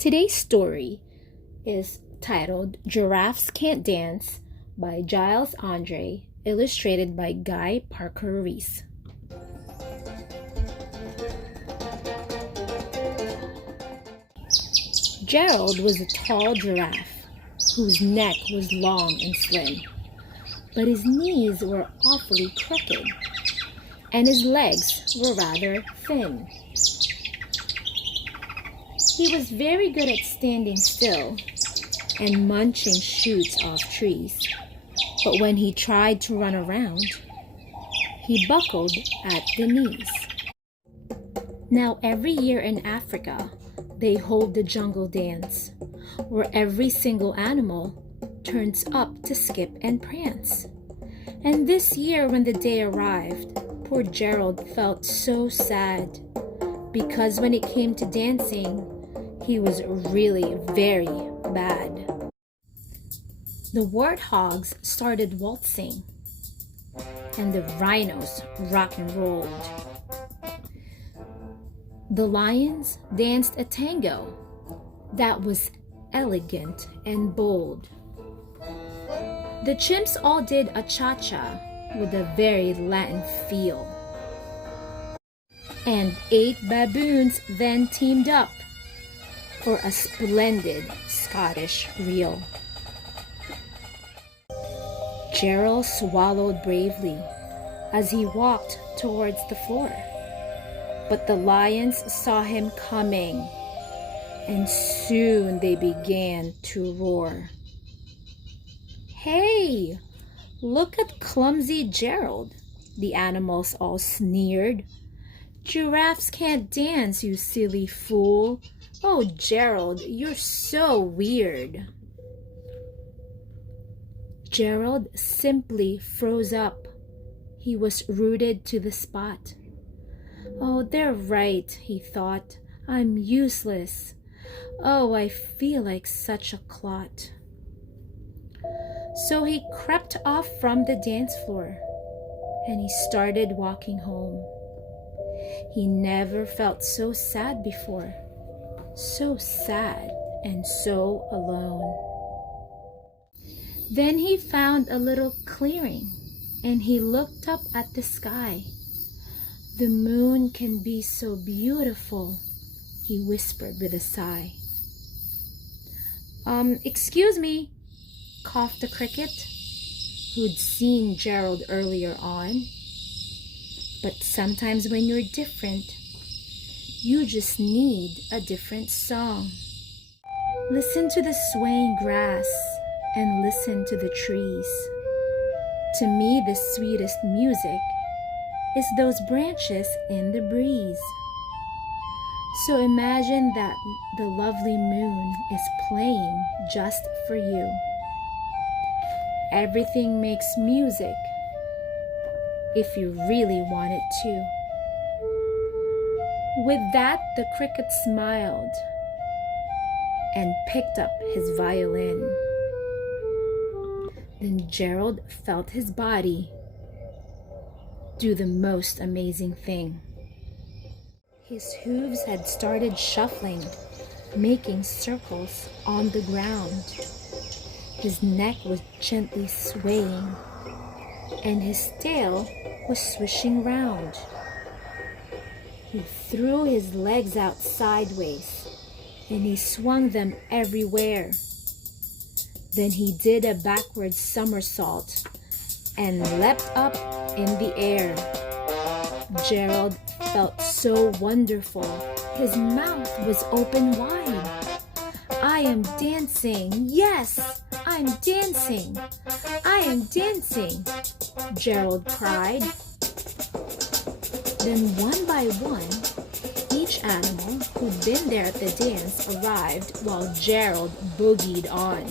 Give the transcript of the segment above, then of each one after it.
Today's story is titled Giraffes Can't Dance by Giles Andreae, illustrated by Guy Parker Rees. Gerald was a tall giraffe whose neck was long and slim, but his knees were awfully crooked, and his legs were rather thin. He was very good at standing still and munching shoots off trees, but when he tried to run around, he buckled at the knees. Now every year in Africa, they hold the jungle dance, where every single animal turns up to skip and prance. And this year when the day arrived, poor Gerald felt so sad, because when it came to dancing, he was really very bad. The warthogs started waltzing, and the rhinos rock and rolled. The lions danced a tango that was elegant and bold. The chimps all did a cha-cha with a very Latin feel. And 8 baboons then teamed up for a splendid Scottish reel. Gerald swallowed bravely as he walked towards the floor. But the lions saw him coming, and soon they began to roar. "Hey, look at clumsy Gerald," the animals all sneered. "Giraffes can't dance, you silly fool. Oh, Gerald, you're so weird." Gerald simply froze up. He was rooted to the spot. "Oh, they're right," he thought. "I'm useless. Oh, I feel like such a clot." So he crept off from the dance floor, and he started walking home. He never felt so sad before. So sad and so alone. Then he found a little clearing, and he looked up at the sky. "The moon can be so beautiful," he whispered with a sigh. Excuse me," coughed the cricket, who'd seen Gerald earlier on. "But sometimes when you're different, you just need a different song. Listen to the swaying grass and listen to the trees. To me, the sweetest music is those branches in the breeze. So imagine that the lovely moon is playing just for you. Everything makes music if you really want it to." With that, the cricket smiled and picked up his violin. Then Gerald felt his body do the most amazing thing. His hooves had started shuffling, making circles on the ground. His neck was gently swaying, and his tail was swishing round. He threw his legs out sideways, and he swung them everywhere. Then he did a backward somersault and leapt up in the air. Gerald felt so wonderful. His mouth was open wide. "I am dancing. Yes, I'm dancing. I am dancing," Gerald cried. Then one by one, each animal who'd been there at the dance arrived while Gerald boogied on,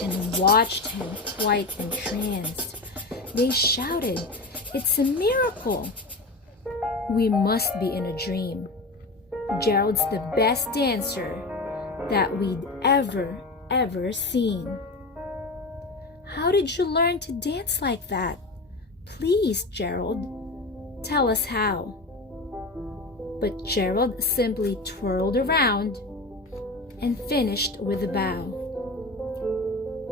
and watched him quite entranced. They shouted, "It's a miracle! We must be in a dream. Gerald's the best dancer that we'd ever seen." "How did you learn to dance like that? Please, Gerald, tell us how." But Gerald simply twirled around and finished with a bow.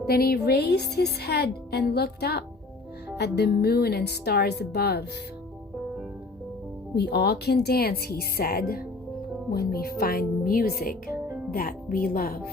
Then he raised his head and looked up at the moon and stars above. "We all can dance," he said, "when we find music that we love."